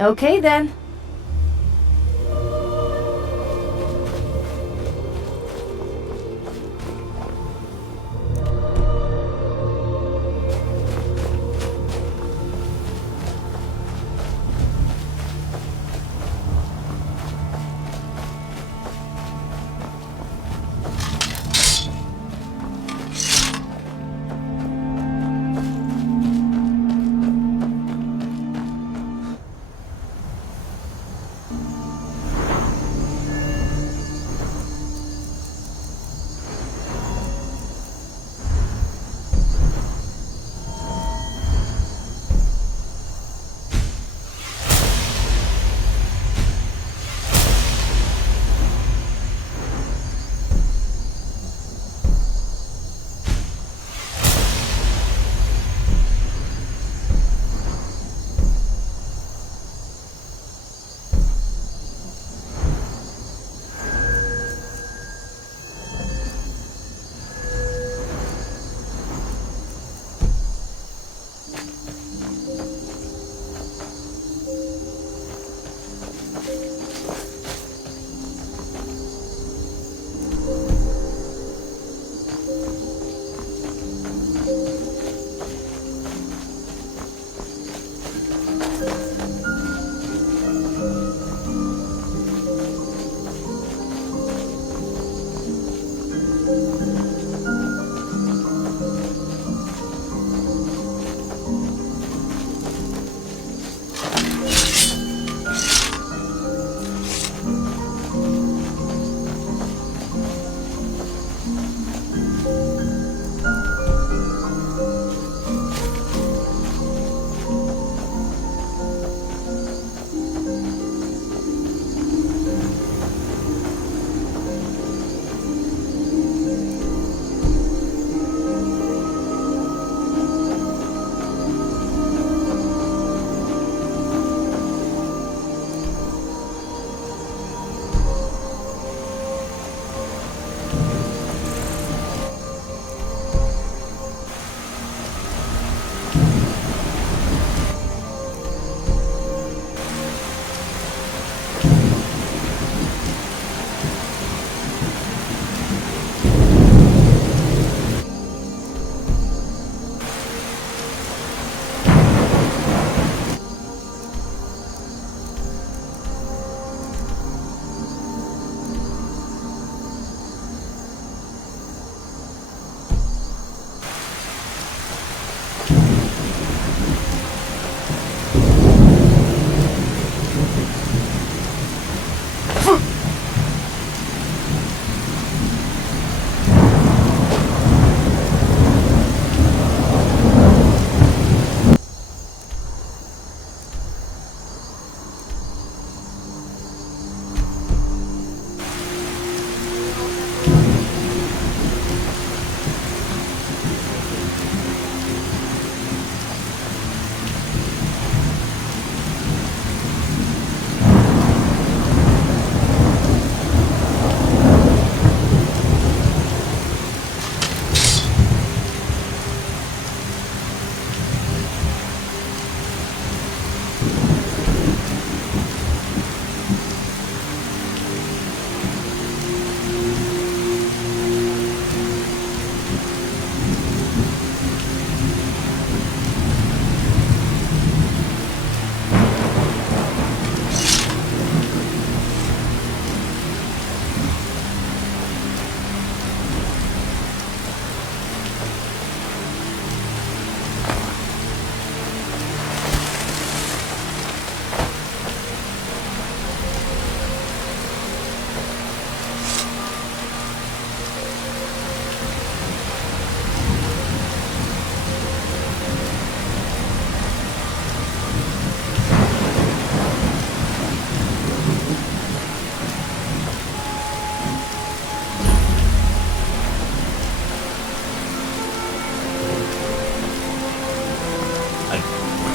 Okay then.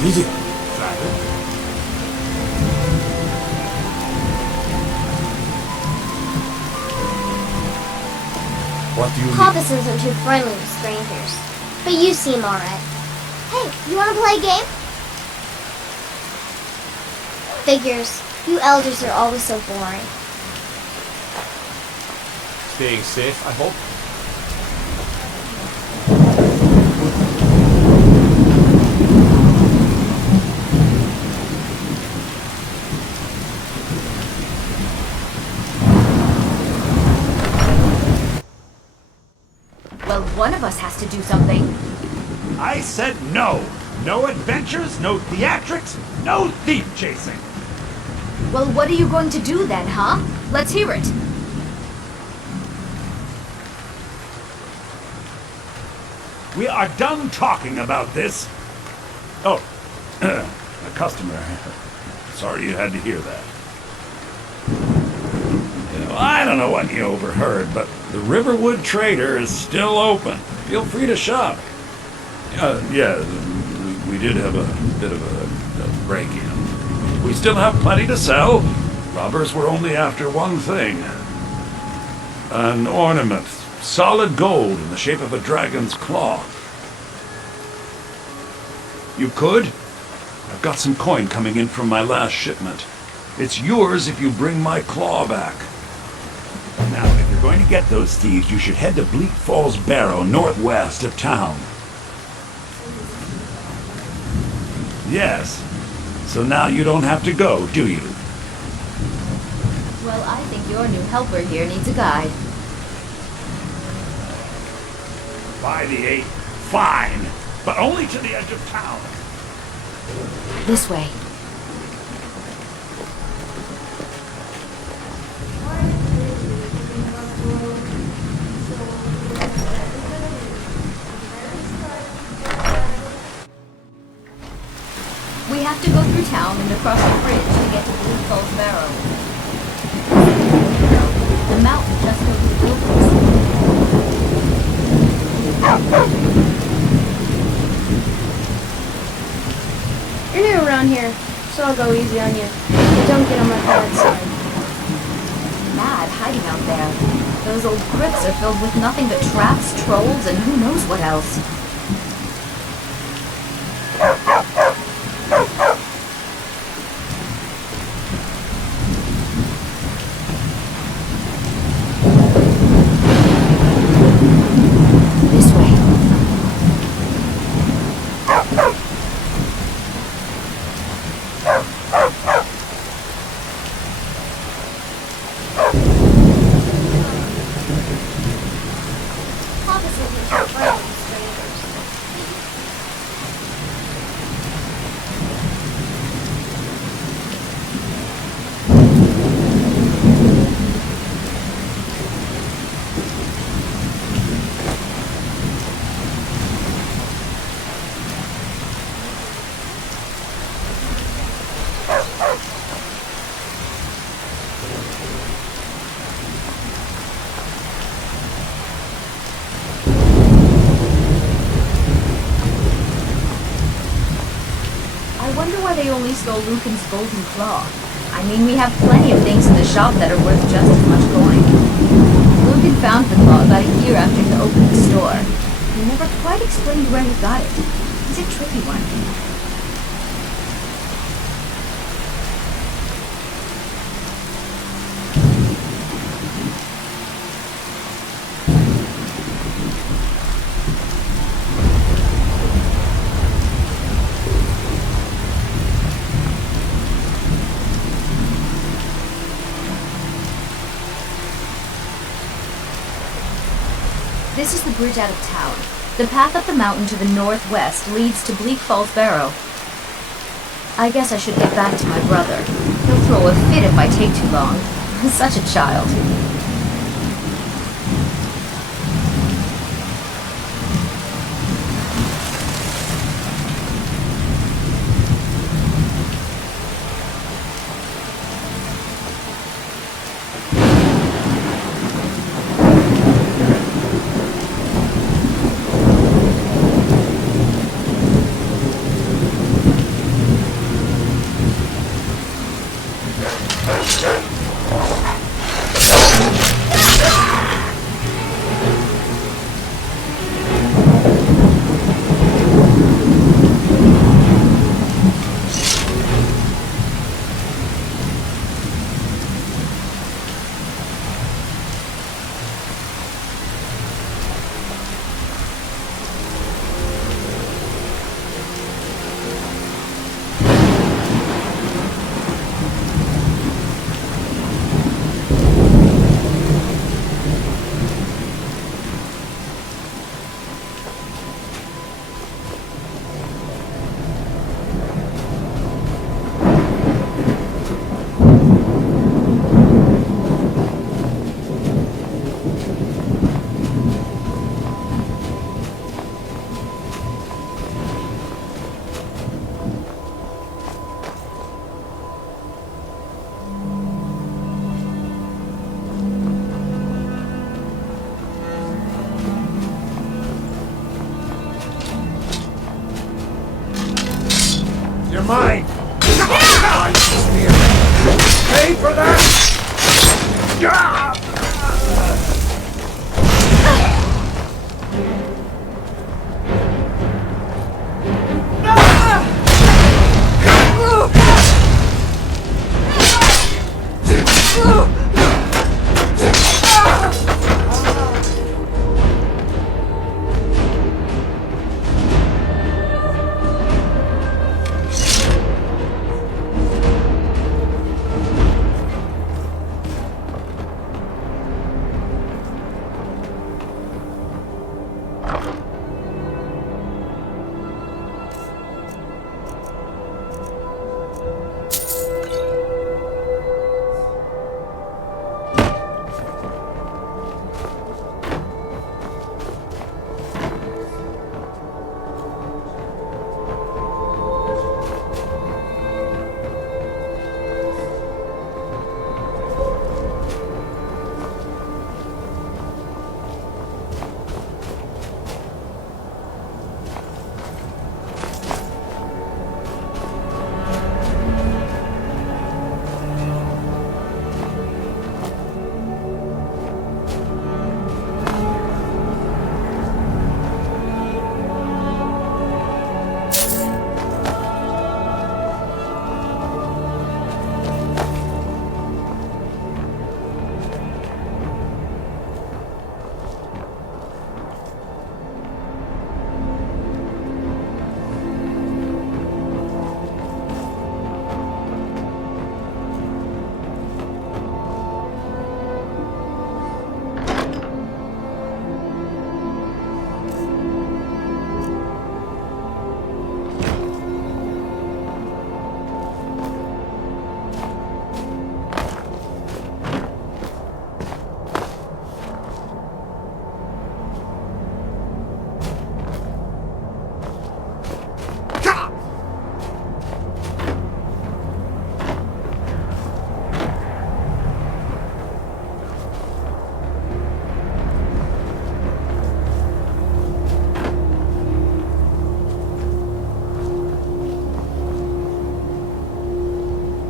Is it, driver? What do you mean? Papa isn't too friendly with strangers, but you seem alright. Hey, you wanna play a game? Figures. You elders are always so boring. Staying safe, I hope. Well, one of us has to do something. I said no. No adventures, no theatrics, no thief chasing. Well, what are you going to do then, huh? Let's hear it. We are done talking about this. Oh, a customer. Sorry you had to hear that. I don't know what you overheard, but the Riverwood Trader is still open. Feel free to shop. Yeah, we did have a bit of a break-in. We still have plenty to sell. Robbers were only after one thing. An ornament. Solid gold in the shape of a dragon's claw. You could? I've got some coin coming in from my last shipment. It's yours if you bring my claw back. Now, if you're going to get those thieves, you should head to Bleak Falls Barrow, northwest of town. Yes. So now you don't have to go, do you? Well, I think your new helper here needs a guide. By the 8. Fine. But only to the edge of town. This way. We have to go through town and across the bridge to get to Bleak Falls Barrow. The mountain just over the wilderness. You're new around here, so I'll go easy on you. But don't get on my bad side. Mad hiding out there. Those old crypts are filled with nothing but traps, trolls, and who knows what else. This way. Opposite is roleplaying, strangers. I wonder why they only stole Lucan's golden claw. I mean, we have plenty of things in the shop that are worth just as much coin. Lucan found the claw about a year after he opened the store. He never quite explained where he got it. It's a tricky one. This is the bridge out of town. The path up the mountain to the northwest leads to Bleak Falls Barrow. I guess I should get back to my brother. He'll throw a fit if I take too long. Such a child. Pay for that!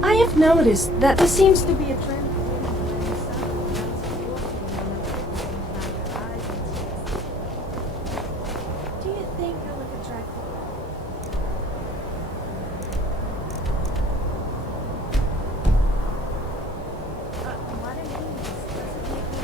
I have noticed that this seems to be a trend. Do you think I look attractive? What it means doesn't make me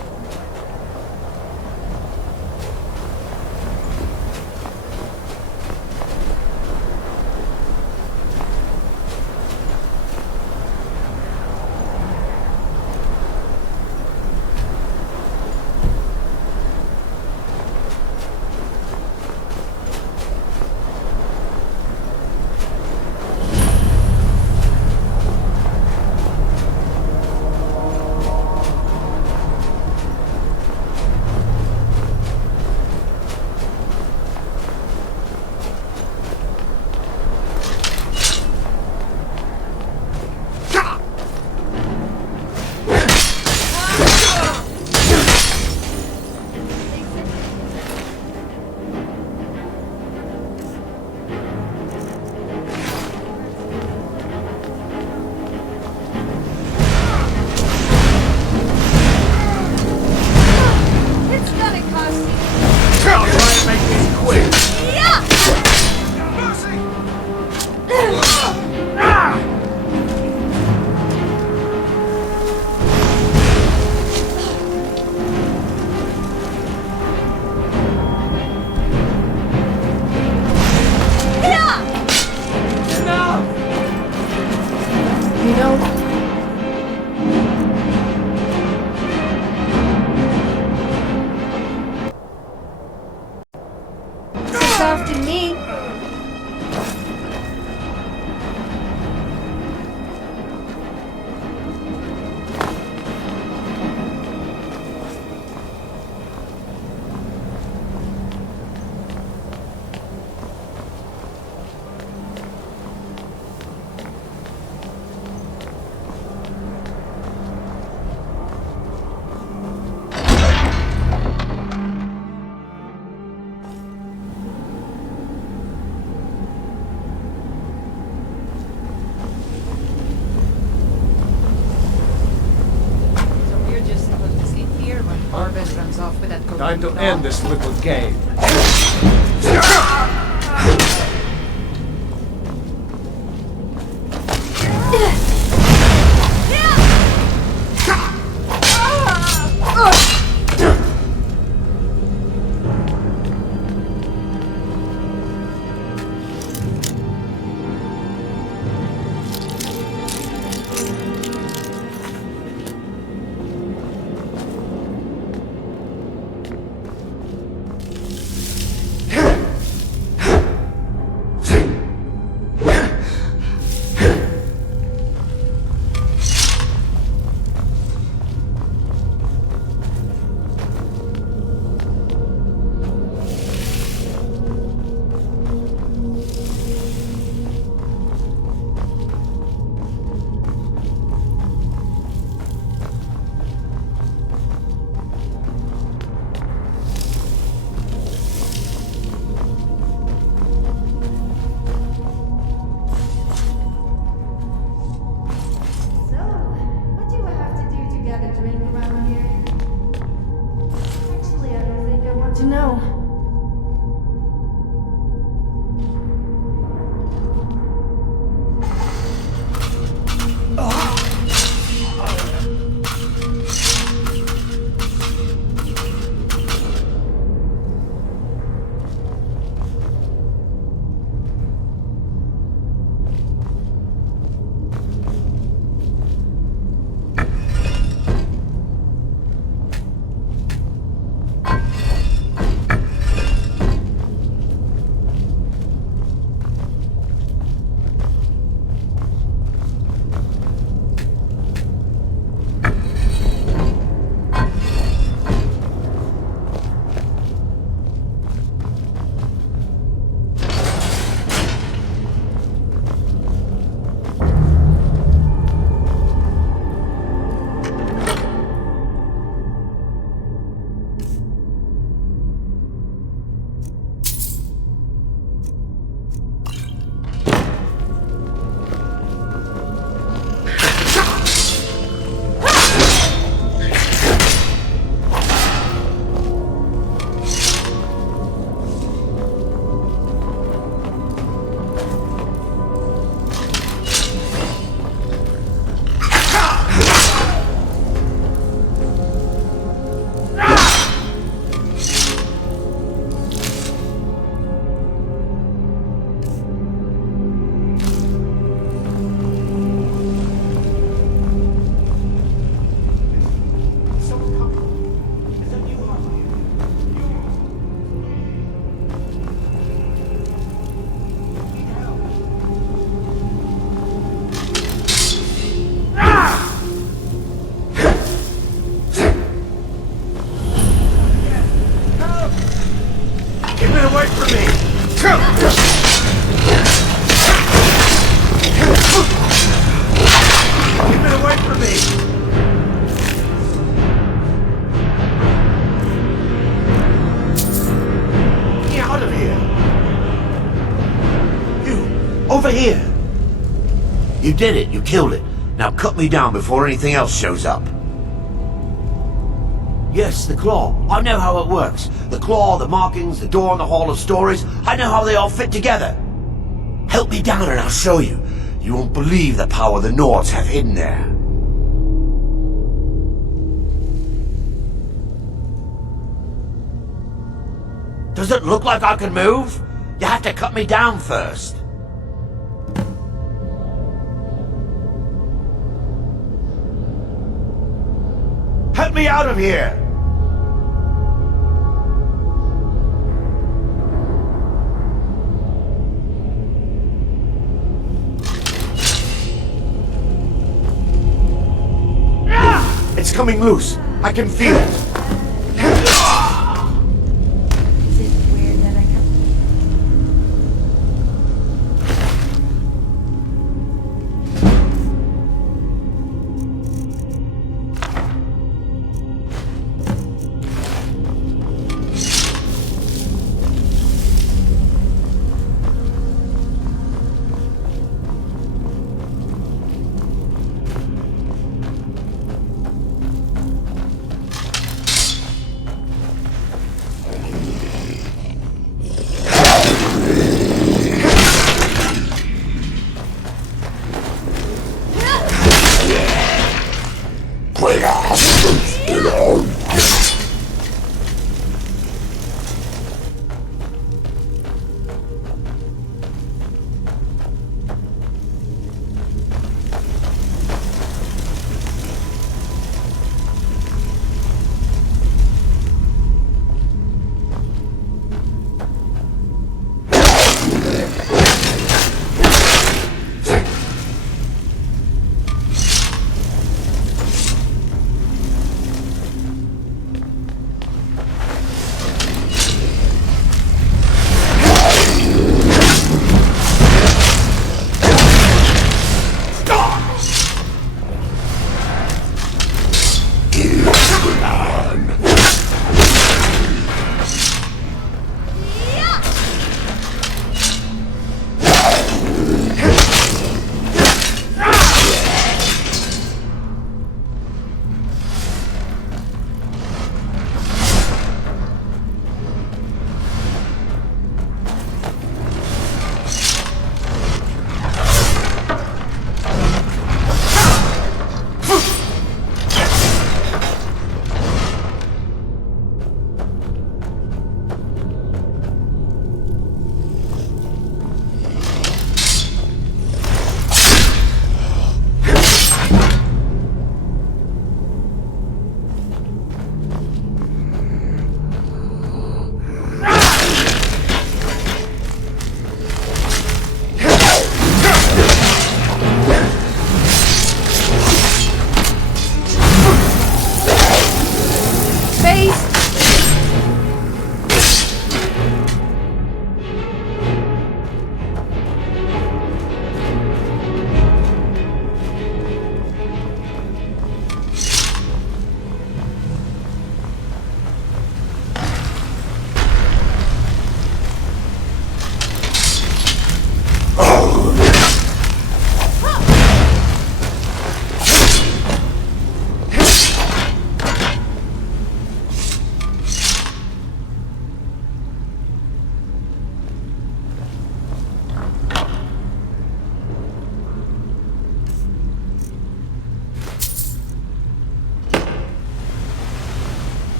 Time to end this little game. You did it. You killed it. Now cut me down before anything else shows up. Yes, the claw. I know how it works. The claw, the markings, the door in the Hall of Stories. I know how they all fit together. Help me down and I'll show you. You won't believe the power the Nords have hidden there. Does it look like I can move? You have to cut me down first. Help me out of here! It's coming loose. I can feel it. Is it weird that I come?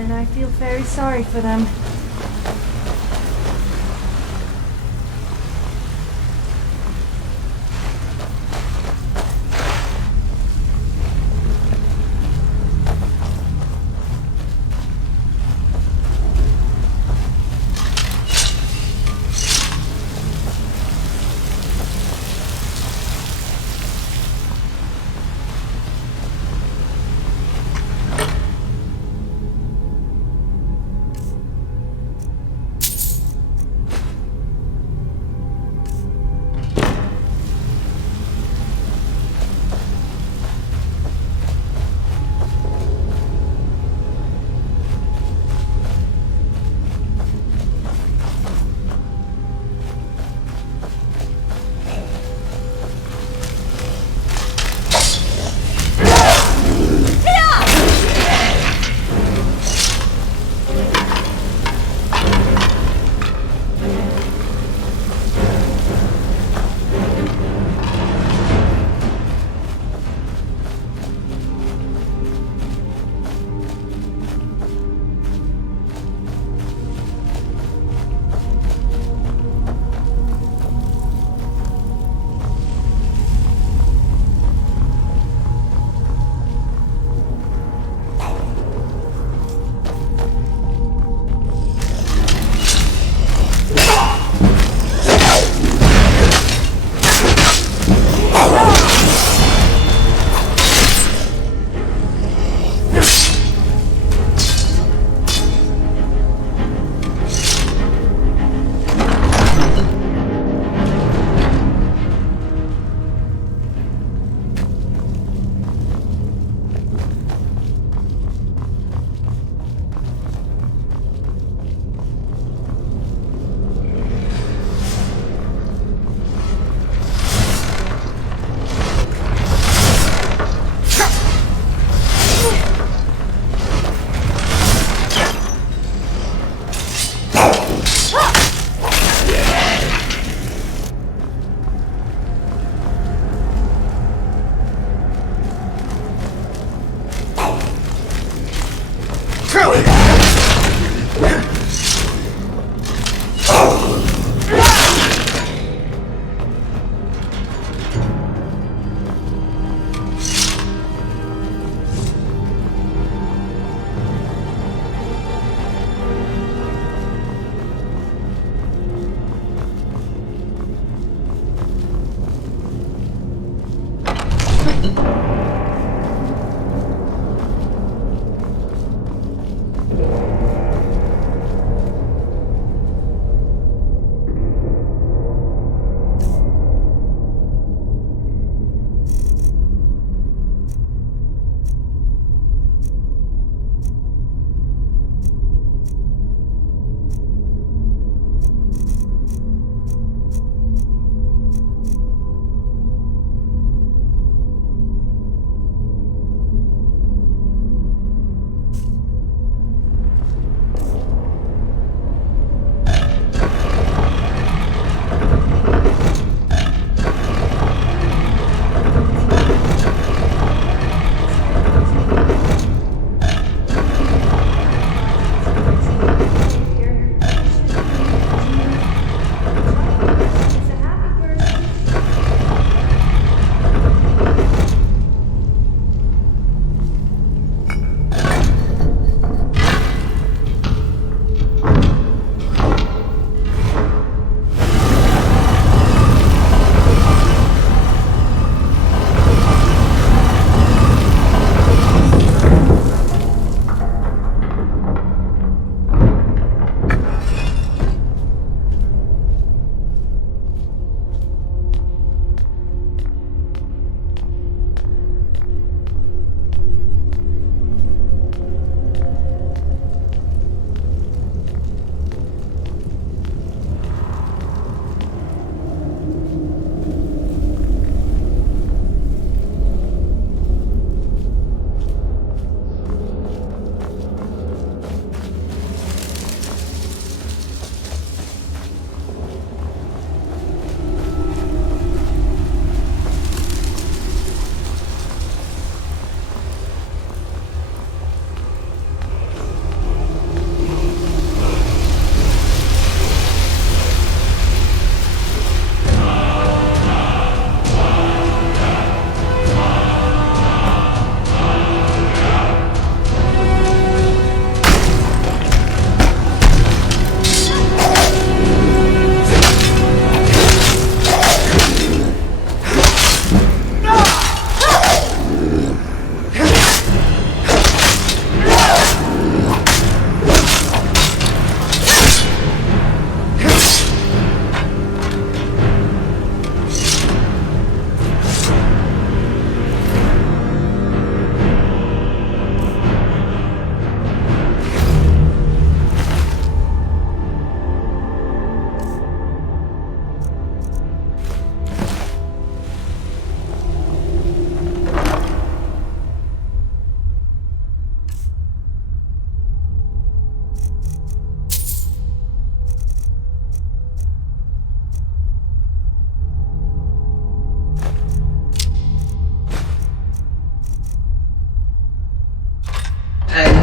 And I feel very sorry for them.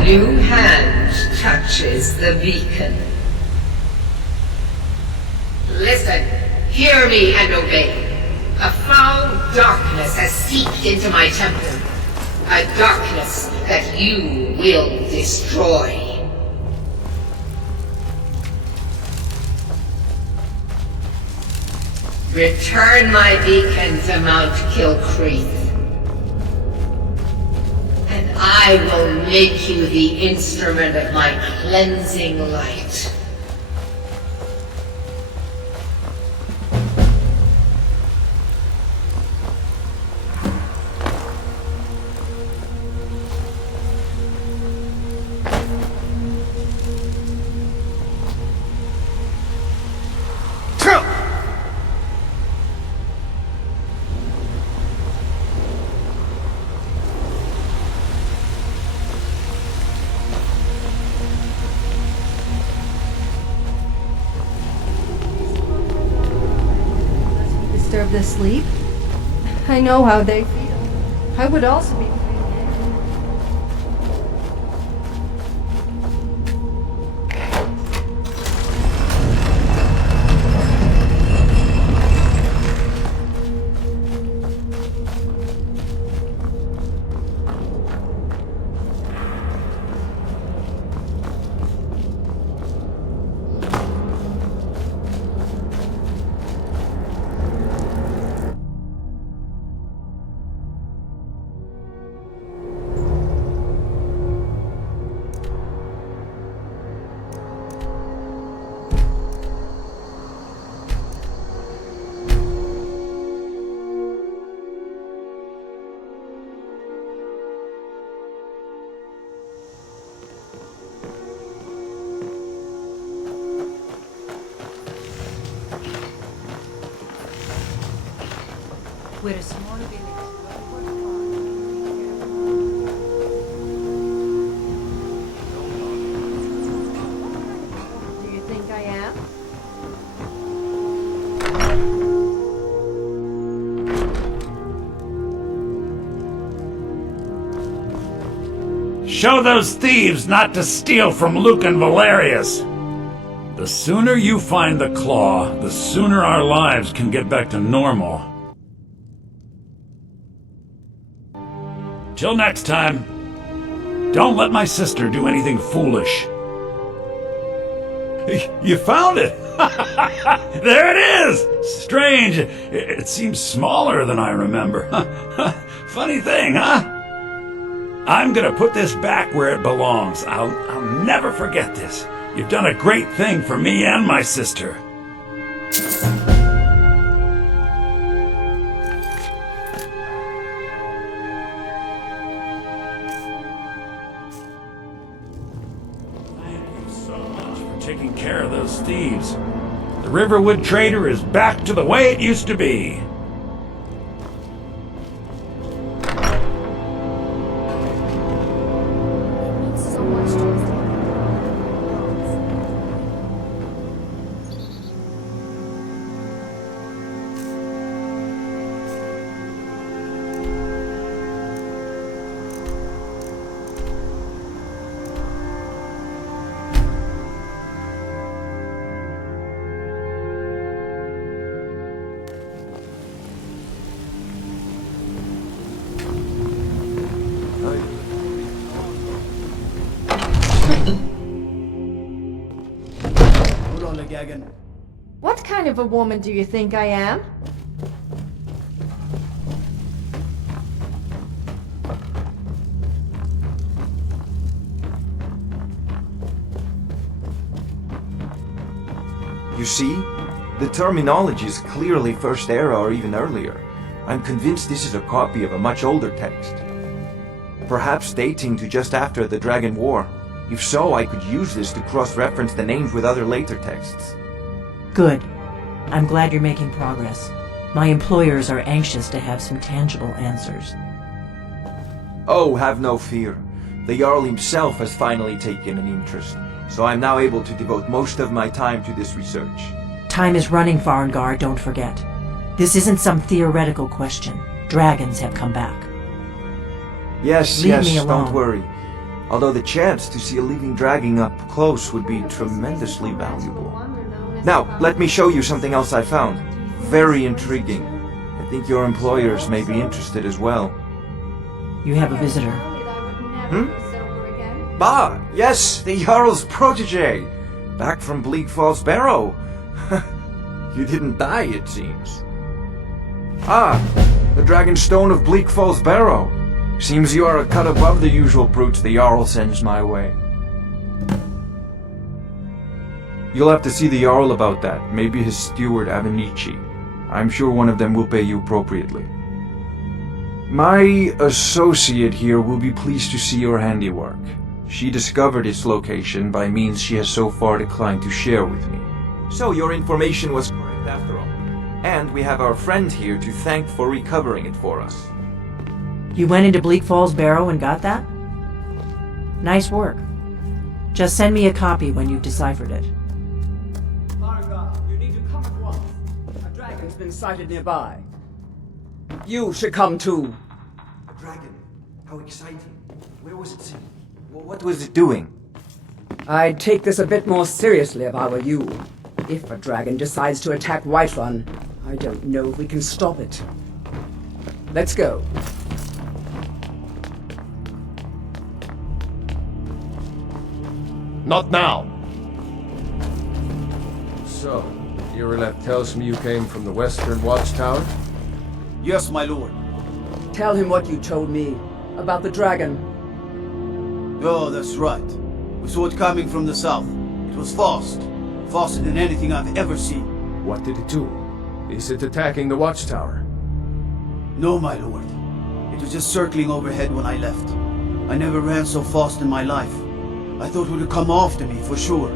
new hand touches the beacon. Listen, hear me and obey. A foul darkness has seeped into my temple. A darkness that you will destroy. Return my beacon to Mount Kilcreath, and I will make you the instrument of my cleansing light. Disturbed asleep? I know how they feel. I would also be feeling angry. With a small village. Do you think I am? Show those thieves not to steal from Luke and Valerius. The sooner you find the claw, the sooner our lives can get back to normal. Till next time, don't let my sister do anything foolish. You found it! There it is! Strange, it seems smaller than I remember. Funny thing, huh? I'm gonna put this back where it belongs. I'll never forget this. You've done a great thing for me and my sister. Taking care of those thieves. The Riverwood Trader is back to the way it used to be. So much to What kind of a woman do you think I am? You see? The terminology is clearly First Era or even earlier. I'm convinced this is a copy of a much older text. Perhaps dating to just after the Dragon War. If so, I could use this to cross-reference the names with other later texts. Good. I'm glad you're making progress. My employers are anxious to have some tangible answers. Oh, have no fear. The Jarl himself has finally taken an interest, so I'm now able to devote most of my time to this research. Time is running, Farengar, don't forget. This isn't some theoretical question. Dragons have come back. Yes, Leave yes, me alone. don't worry. although the chance to see a living dragon up close would be tremendously valuable. Now, let me show you something else I found. Very intriguing. I think your employers may be interested as well. You have a visitor. Ah, yes, the Jarl's protege. Back from Bleak Falls Barrow. You didn't die, it seems. Ah, the Dragonstone of Bleak Falls Barrow. Seems you are a cut above the usual brutes the Jarl sends my way. You'll have to see the Jarl about that, maybe his steward Avenici. I'm sure one of them will pay you appropriately. My associate here will be pleased to see your handiwork. She discovered its location by means she has so far declined to share with me. So your information was correct after all. And we have our friend here to thank for recovering it for us. You went into Bleak Falls Barrow and got that? Nice work. Just send me a copy when you've deciphered it. Marga, you need to come at once. A dragon's been sighted nearby. You should come too. A dragon? How exciting. Where was it seen? What was it doing? I'd take this a bit more seriously if I were you. If a dragon decides to attack Whiterun, I don't know if we can stop it. Let's go. Not now! So, Irileth tells me you came from the Western Watchtower? Yes, my lord. Tell him what you told me about the dragon. Oh, that's right. We saw it coming from the south. It was fast. Faster than anything I've ever seen. What did it do? Is it attacking the Watchtower? No, my lord. It was just circling overhead when I left. I never ran so fast in my life. I thought it would come after me, for sure.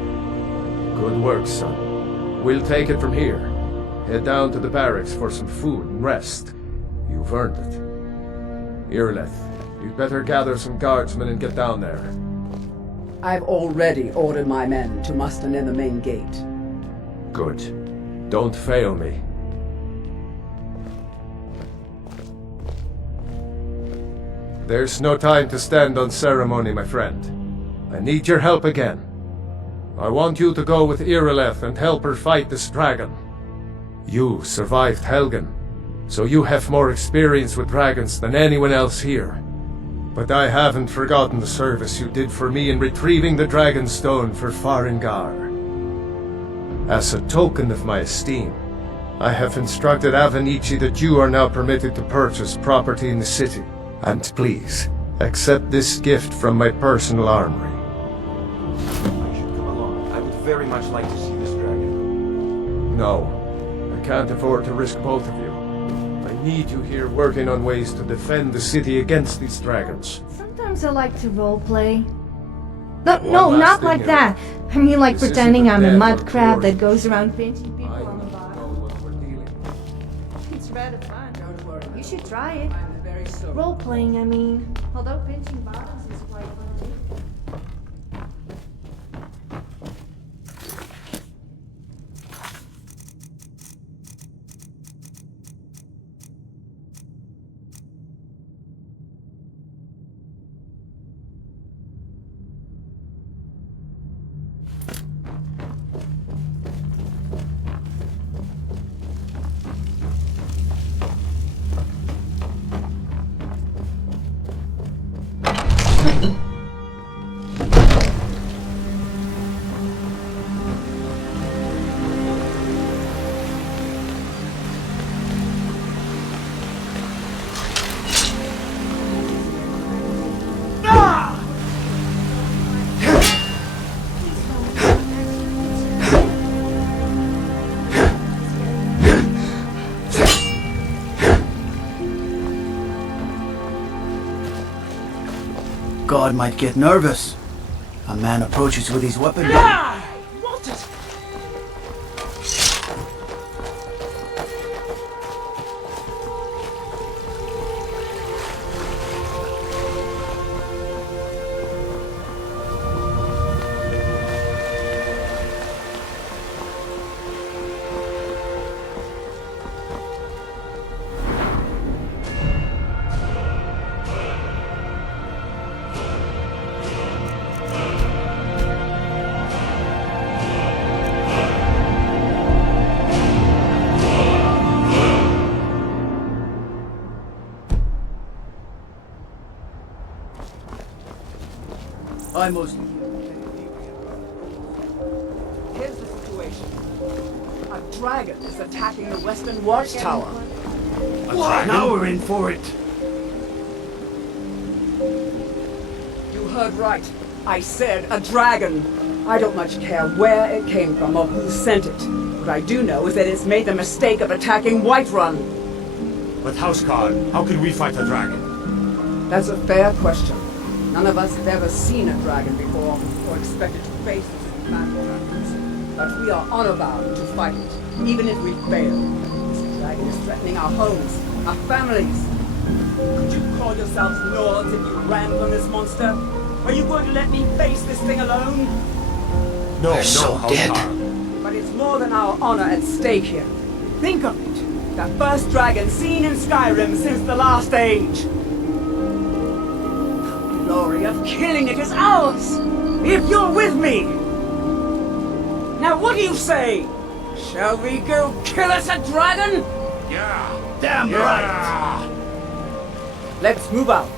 Good work, son. We'll take it from here. Head down to the barracks for some food and rest. You've earned it. Irileth, you'd better gather some guardsmen and get down there. I've already ordered my men to muster in the main gate. Good. Don't fail me. There's no time to stand on ceremony, my friend. I need your help again. I want you to go with Irileth and help her fight this dragon. You survived Helgen, so you have more experience with dragons than anyone else here. But I haven't forgotten the service you did for me in retrieving the Dragonstone for Farengar. As a token of my esteem, I have instructed Avenici that you are now permitted to purchase property in the city. And please, accept this gift from my personal armory. I should come along. I would very much like to see this dragon. No, I can't afford to risk both of you. I need you here working on ways to defend the city against these dragons. Sometimes I like to roleplay. One No, last not thing, like Eric. that. I mean like This pretending isn't I'm a death mud or crab glory. that goes around pinching people I on the don't bottom. know what we're dealing with. It's rather fun. Don't worry. You should try it. I'm very sorry. Roleplaying, I mean. Although pinching bottoms is quite fun too. God might get nervous. A man approaches with his weapon. I mostly Here's the situation. A dragon is attacking the western watchtower. What? Now we're in for it. You heard right. I said a dragon. I don't much care where it came from or who sent it. What I do know is that it's made the mistake of attacking Whiterun. But Houseguard, how could we fight a dragon? That's a fair question. None of us have ever seen a dragon before, or expected to face it in battle. But we are honor-bound to fight it, even if we fail. This dragon is threatening our homes, our families. Could you call yourselves Nords if you ran from this monster? Are you going to let me face this thing alone? No, We're so dead. Houseguard. But it's more than our honor at stake here. Think of it. The first dragon seen in Skyrim since the last age. The glory of killing it is ours, if you're with me. Now what do you say? Shall we go kill us a dragon? Yeah! Damn Yeah! right. Let's move out.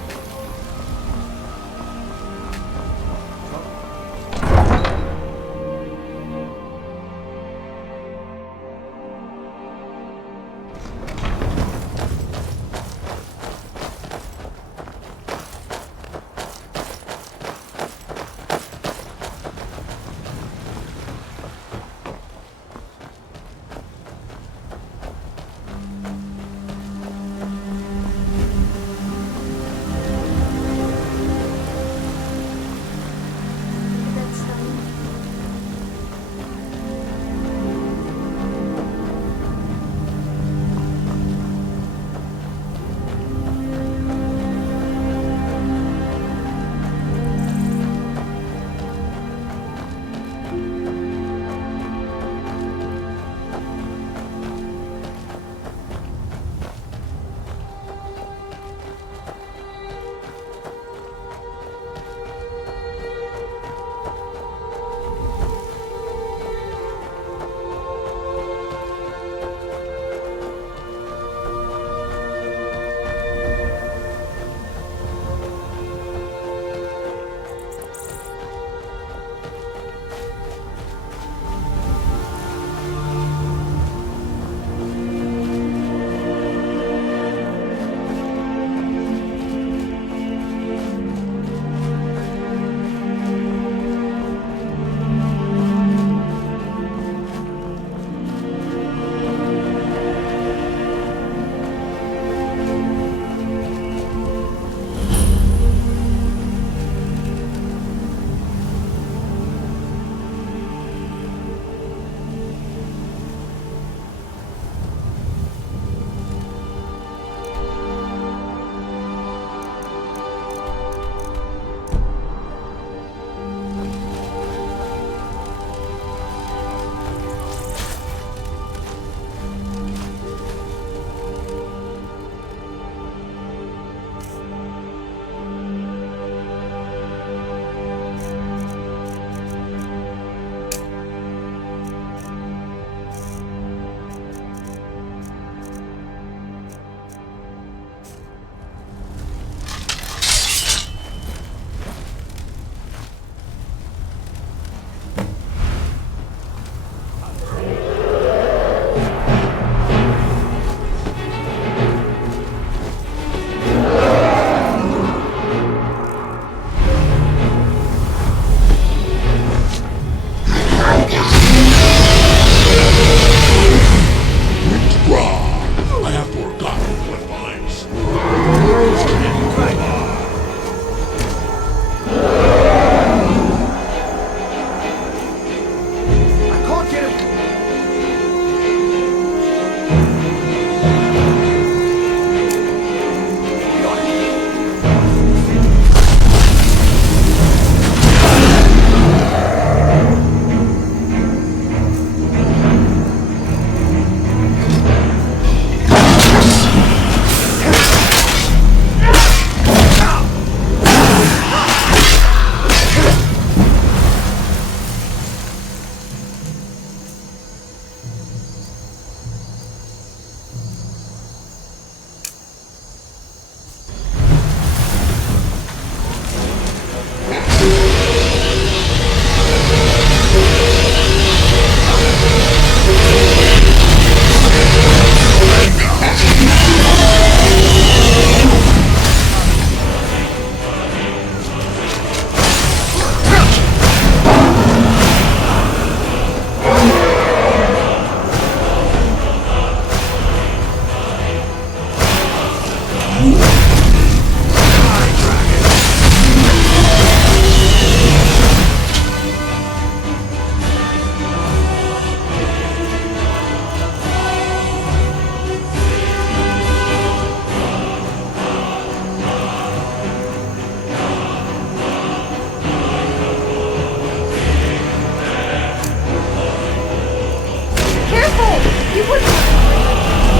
Careful! You wouldn't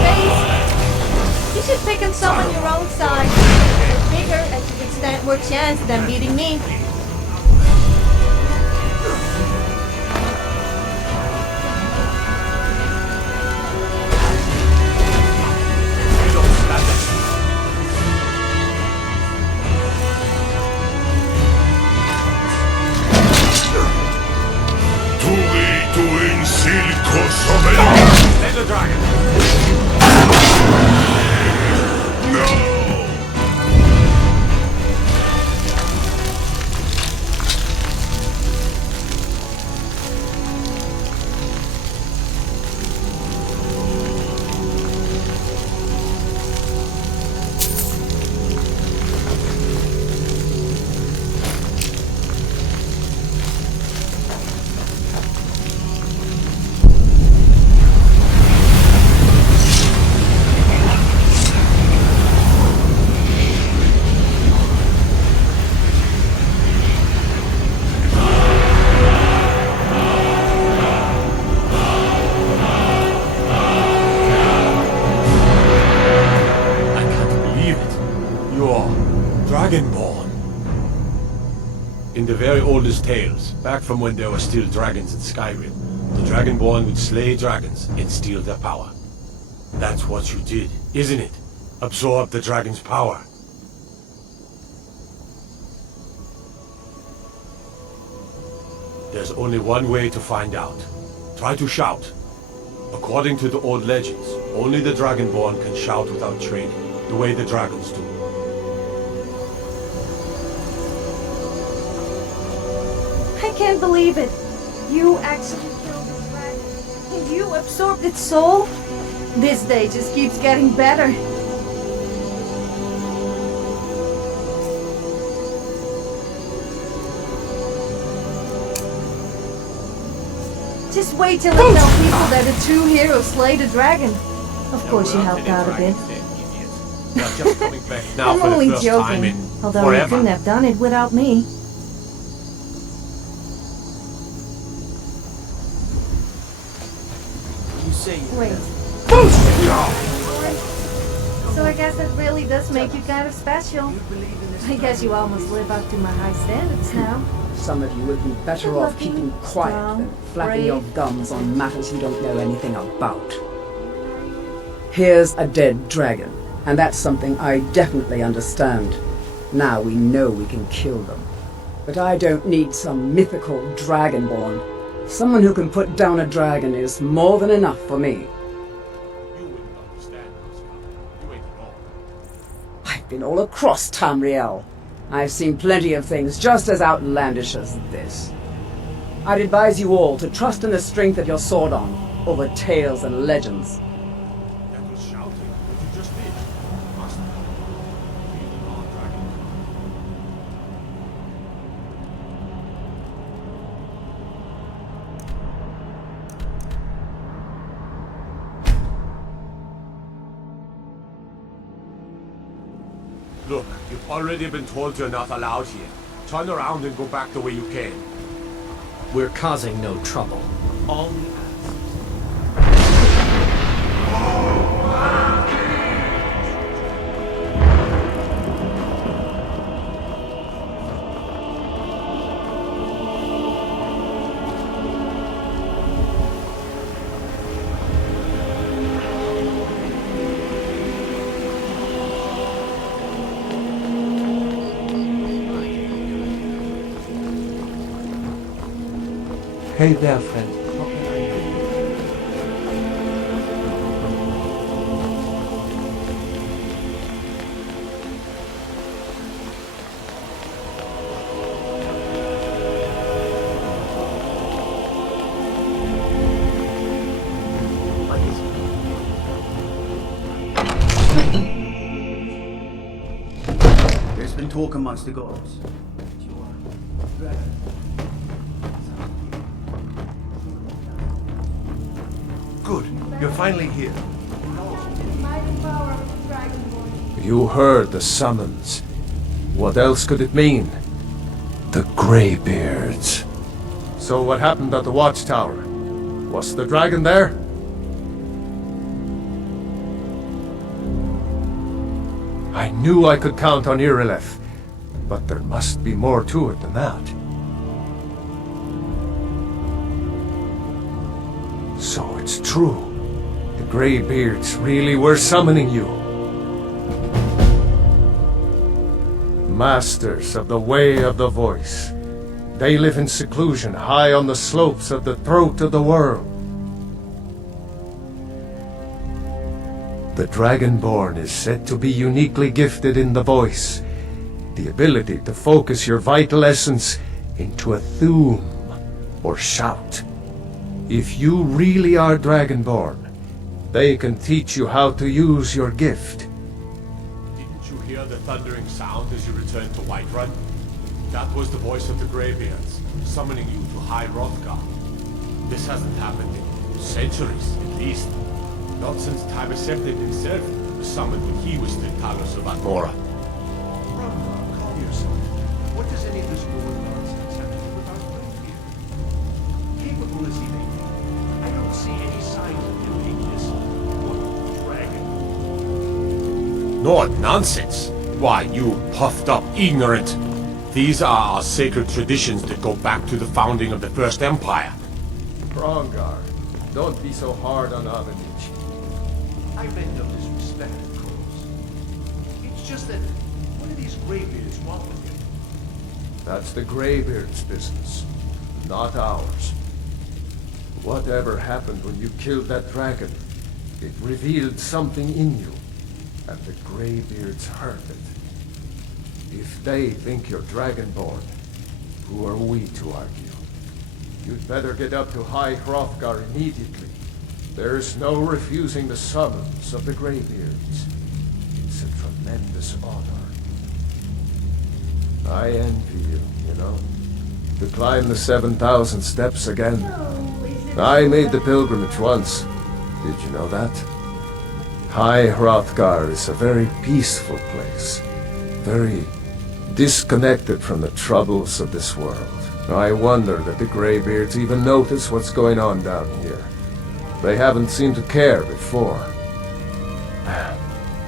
face. You should pick on someone your own size. You're bigger and you can stand more chance than beating me. There's a dragon! Dragonborn. In the very oldest tales, back from when there were still dragons in Skyrim, the Dragonborn would slay dragons and steal their power. That's what you did, isn't it? Absorb the dragon's power. There's only one way to find out. Try to shout. According to the old legends, only the Dragonborn can shout without training, the way the dragons do. I can't believe it. You actually killed the dragon. And you absorbed its soul? This day just keeps getting better. Just wait till I tell people that the true heroes slay the dragon. Of course you helped out a bit. Just coming back now I'm for the only first time joking. in Although you forever. couldn't have done it without me. You say you Wait. So I guess that really does make you kind of special. believe in this. I guess you almost live up to my high standards now. Some of you would be better off Lucky, keeping quiet strong, than flapping your brave. gums on matters you don't know anything about. Here's a dead dragon, and that's something I definitely understand. Now we know we can kill them. But I don't need some mythical dragonborn. Someone who can put down a dragon is more than enough for me. You wouldn't understand what's coming. You ain't at all. I've been all across Tamriel. I've seen plenty of things just as outlandish as this. I'd advise you all to trust in the strength of your sword arm over tales and legends. That was shouting. What you just did. Must have been. Be the non-dragon. Look, you've already been told you're not allowed here. Turn around and go back the way you came. We're causing no trouble. All we ask. Hey there, friend. How can I help you? talk amongst the gods. Good. You're finally here. You heard the summons. What else could it mean? The Greybeards. So what happened at the watchtower? Was the dragon there? I knew I could count on Irileth, but there must be more to it than that. So it's true. The Greybeards really were summoning you. Masters of the Way of the Voice. They live in seclusion high on the slopes of the throat of the world. The Dragonborn is said to be uniquely gifted in the voice, the ability to focus your vital essence into a thume or shout. If you really are Dragonborn, they can teach you how to use your gift. Didn't you hear the thundering sound as you returned to Whiterun? That was the voice of the Greybeards, summoning you to High Hrothgar. This hasn't happened in centuries, at least. Not since Tibeseptic himself was summoned when he was still Talos of Atmora. Ragnar, calm yourself. What does any of this war nonsense have to do with our friend here? Capable as he may be, I don't see any signs of him being this dragon. No, nonsense! Why, you puffed up ignorant! These are our sacred traditions that go back to the founding of the First Empire. Brongar, don't be so hard on Avenich. I meant no disrespect, of course. It's just that, what do these Greybeards want with him? That's the Greybeards' business, not ours. Whatever happened when you killed that dragon, it revealed something in you, and the Greybeards heard it. If they think you're Dragonborn, who are we to argue? You'd better get up to High Hrothgar immediately. There's no refusing the summons of the Greybeards. It's a tremendous honor. I envy you, you know. To climb the 7,000 steps again. I made the pilgrimage once. Did you know that? High Hrothgar is a very peaceful place. Very disconnected from the troubles of this world. I wonder that the Greybeards even notice what's going on down here. They haven't seemed to care before.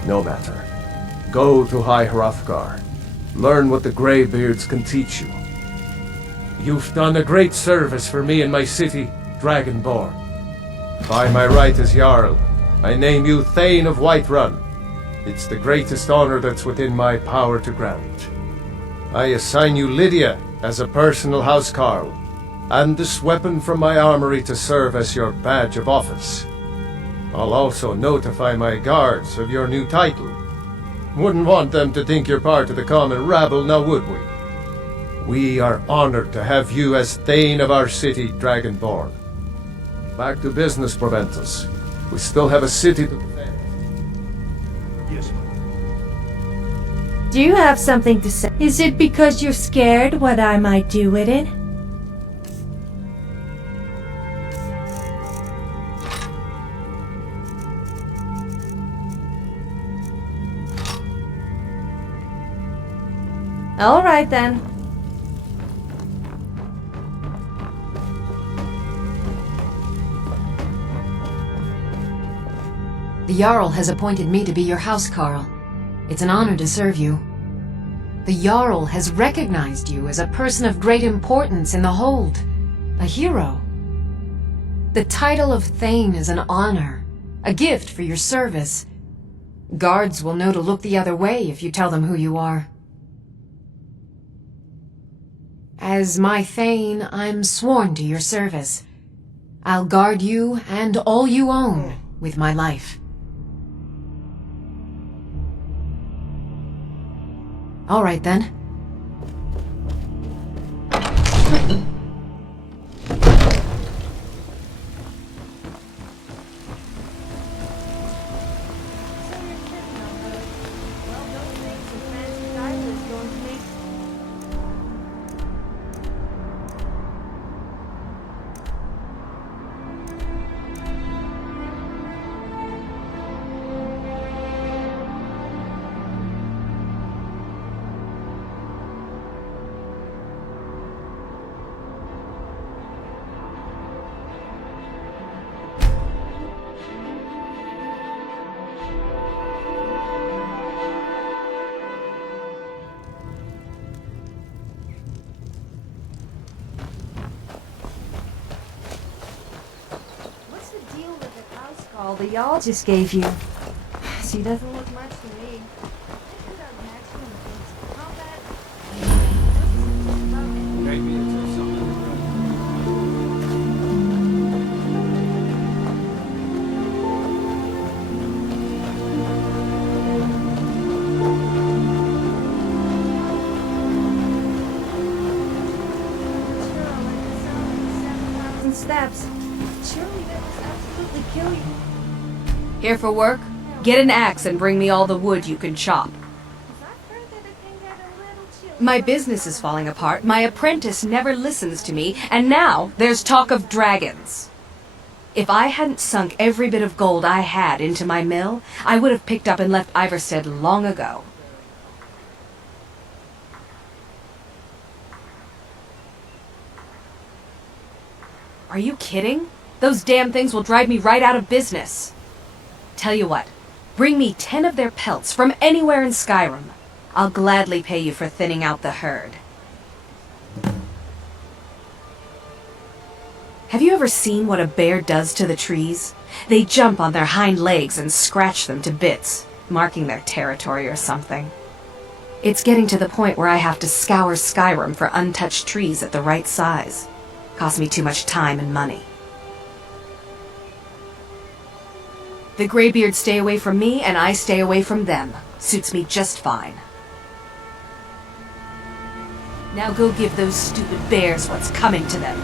No matter. Go to High Hrothgar. Learn what the Greybeards can teach you. You've done a great service for me and my city, Dragonborn. By my right as Jarl, I name you Thane of Whiterun. It's the greatest honor that's within my power to grant. I assign you Lydia as a personal housecarl, and this weapon from my armory to serve as your badge of office. I'll also notify my guards of your new title. Wouldn't want them to think you're part of the common rabble, now would we? We are honored to have you as Thane of our city, Dragonborn. Back to business, Proventus. We still have a city to defend. Yes, ma'am. Do you have something to say? Is it because you're scared what I might do with it? All right then. The Jarl has appointed me to be your housecarl. It's an honor to serve you. The Jarl has recognized you as a person of great importance in the Hold, a hero. The title of Thane is an honor, a gift for your service. Guards will know to look the other way if you tell them who you are. As my Thane, I'm sworn to your service. I'll guard you and all you own with my life. All right, then. Well, those things are fancy diamonds going to all the y'all just gave you. She doesn't look much to me. Steps. Surely that must absolutely kill you. Here for work? Get an axe and bring me all the wood you can chop. My business is falling apart, my apprentice never listens to me, and now there's talk of dragons. If I hadn't sunk every bit of gold I had into my mill, I would have picked up and left Iverstead long ago. Are you kidding? Those damn things will drive me right out of business. Tell you what, bring me 10 of their pelts from anywhere in Skyrim. I'll gladly pay you for thinning out the herd. Have you ever seen what a bear does to the trees? They jump on their hind legs and scratch them to bits, marking their territory or something. It's getting to the point where I have to scour Skyrim for untouched trees at the right size. Costs me too much time and money. The Greybeards stay away from me, and I stay away from them. Suits me just fine. Now go give those stupid bears what's coming to them.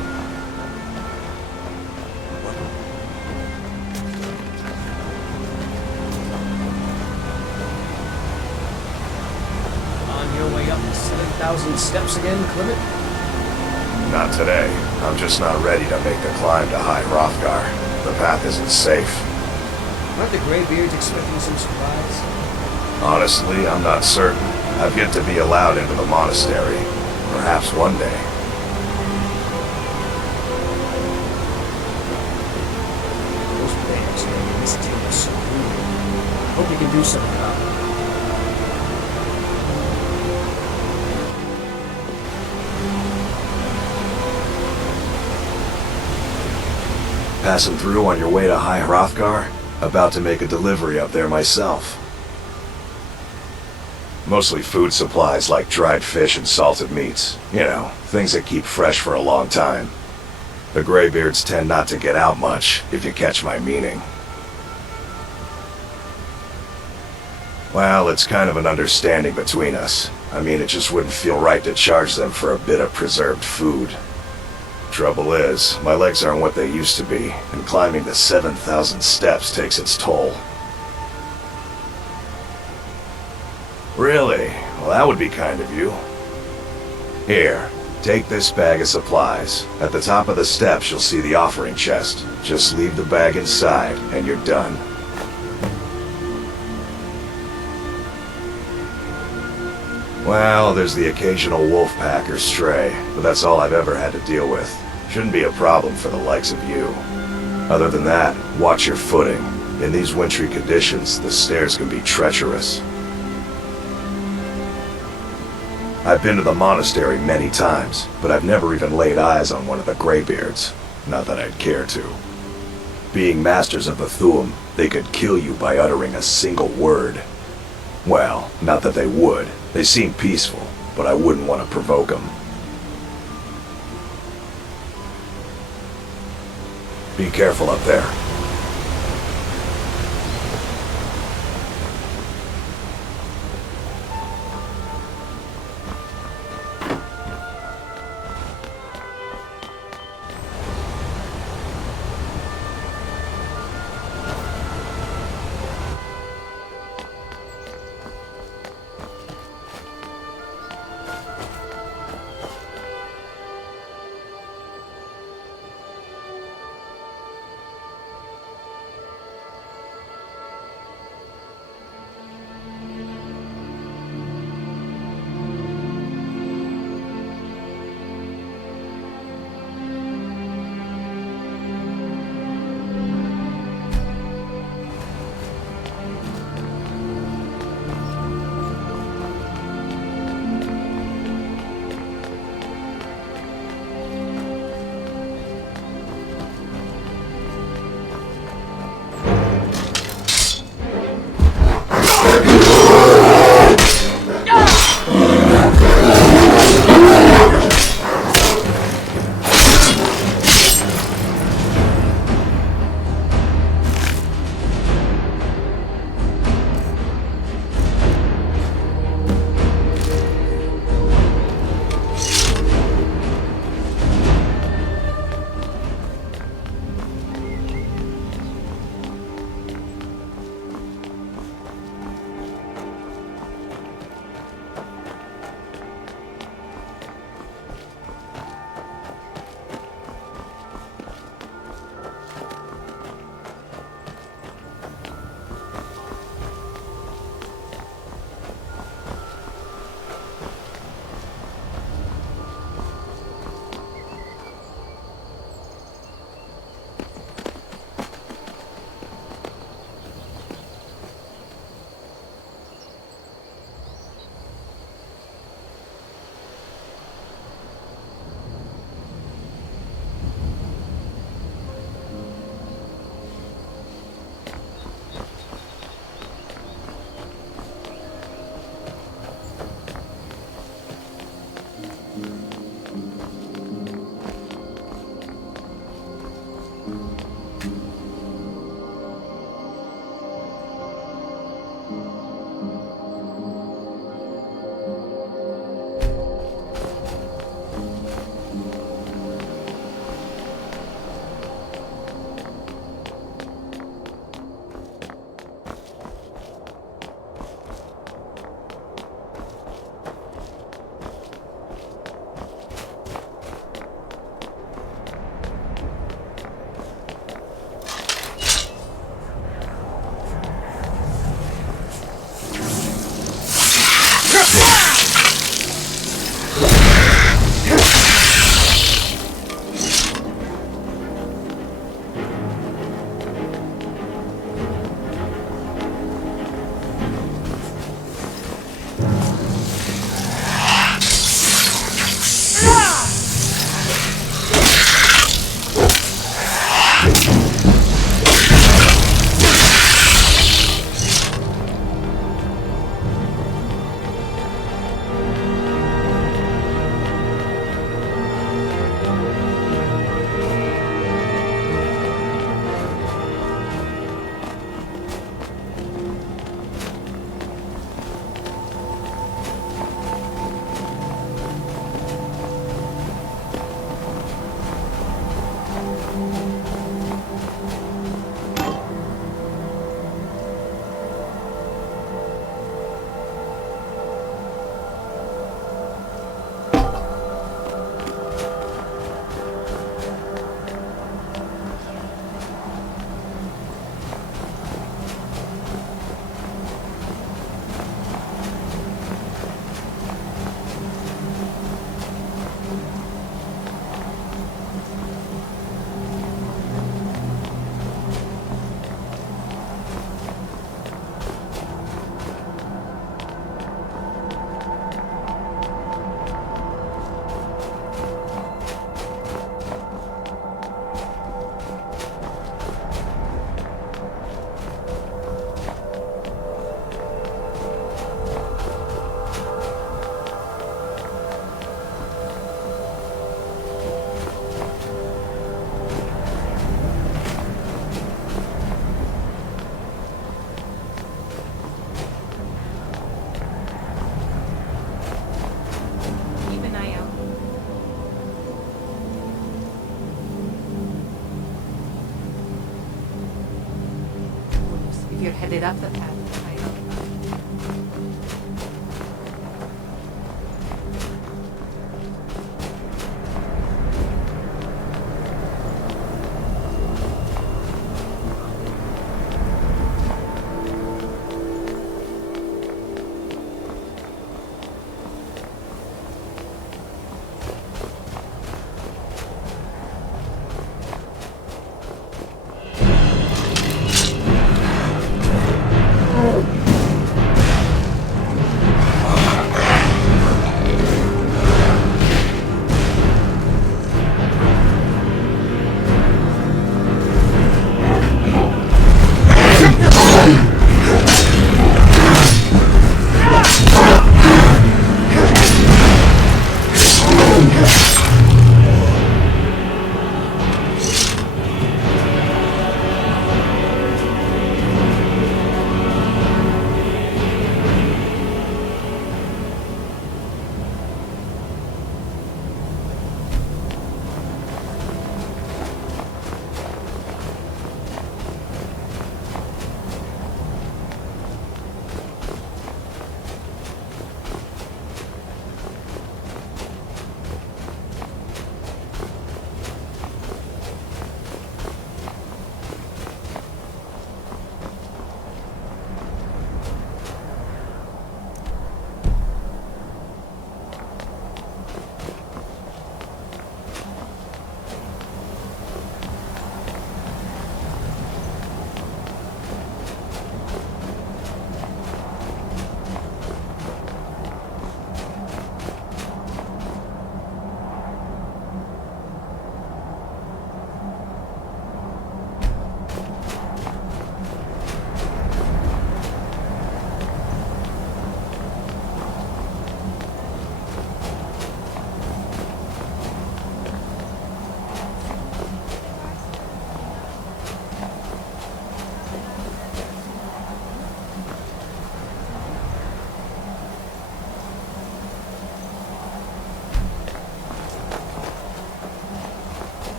On your way up the 7,000 steps again, Clement? Not today. I'm just not ready to make the climb to High Hrothgar. The path isn't safe. Aren't the Greybeards expecting some surprise? Honestly, I'm not certain. I've yet to be allowed into the monastery. Perhaps one day. Those bears making this table so rude. Hope you can do something about it. Passing through on your way to High Hrothgar? About to make a delivery up there myself. Mostly food supplies like dried fish and salted meats. You know, things that keep fresh for a long time. The Greybeards tend not to get out much, if you catch my meaning. Well, it's kind of an understanding between us. I mean, it just wouldn't feel right to charge them for a bit of preserved food. Trouble is, my legs aren't what they used to be, and climbing the 7,000 steps takes its toll. Really? Well, that would be kind of you. Here, take this bag of supplies. At the top of the steps, you'll see the offering chest. Just leave the bag inside, and you're done. Well, there's the occasional wolf pack or stray, but that's all I've ever had to deal with. Shouldn't be a problem for the likes of you. Other than that, watch your footing. In these wintry conditions, the stairs can be treacherous. I've been to the monastery many times, but I've never even laid eyes on one of the Greybeards. Not that I'd care to. Being masters of the Thu'um, they could kill you by uttering a single word. Well, not that they would. They seem peaceful, but I wouldn't want to provoke them. Be careful up there.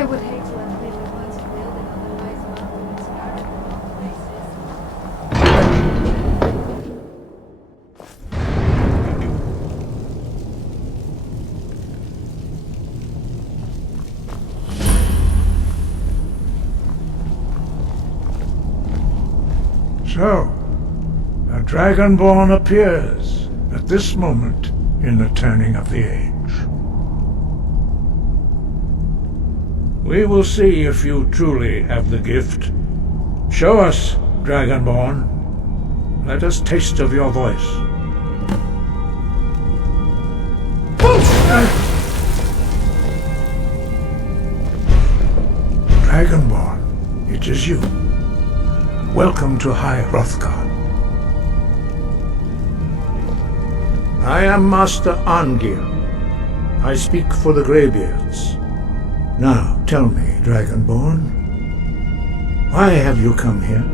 I would hate to unleash the ones who build it on the highest mountain in Skyrim of all places. So, a Dragonborn appears at this moment in the turning of the age. We will see if you truly have the gift. Show us, Dragonborn. Let us taste of your voice. Dragonborn, it is you. Welcome to High Hrothgar. I am Master Arngir. I speak for the Greybeards. Now, tell me, Dragonborn, why have you come here?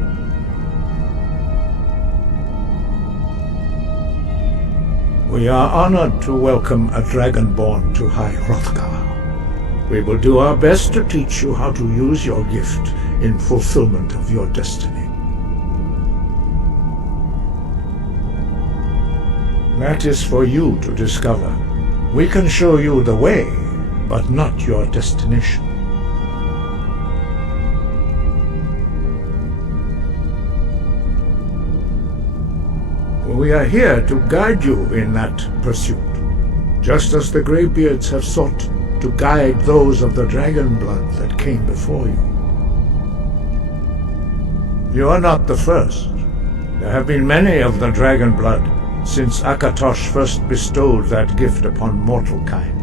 We are honored to welcome a Dragonborn to High Hrothgar. We will do our best to teach you how to use your gift in fulfillment of your destiny. That is for you to discover. We can show you the way, but not your destination. We are here to guide you in that pursuit, just as the Greybeards have sought to guide those of the dragon blood that came before you. You are not the first. There have been many of the dragon blood since Akatosh first bestowed that gift upon mortal kind.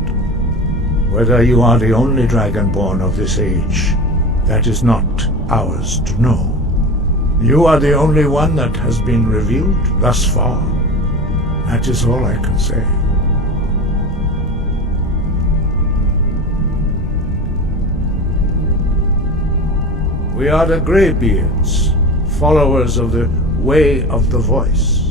Whether you are the only Dragonborn of this age, that is not ours to know. You are the only one that has been revealed thus far. That is all I can say. We are the Greybeards, followers of the Way of the Voice.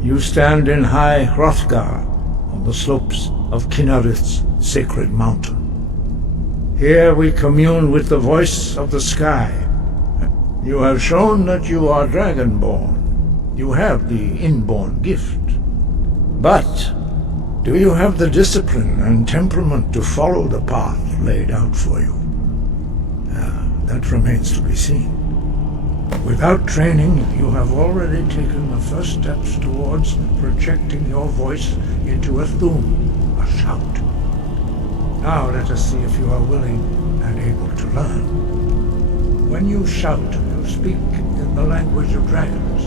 You stand in High Hrothgar, on the slopes of Kinnarith's sacred mountain. Here we commune with the voice of the sky. You have shown that you are Dragonborn. You have the inborn gift. But do you have the discipline and temperament to follow the path laid out for you? That remains to be seen. Without training, you have already taken the first steps towards projecting your voice into a Thu'um, a shout. Now let us see if you are willing and able to learn. When you shout, you speak in the language of dragons.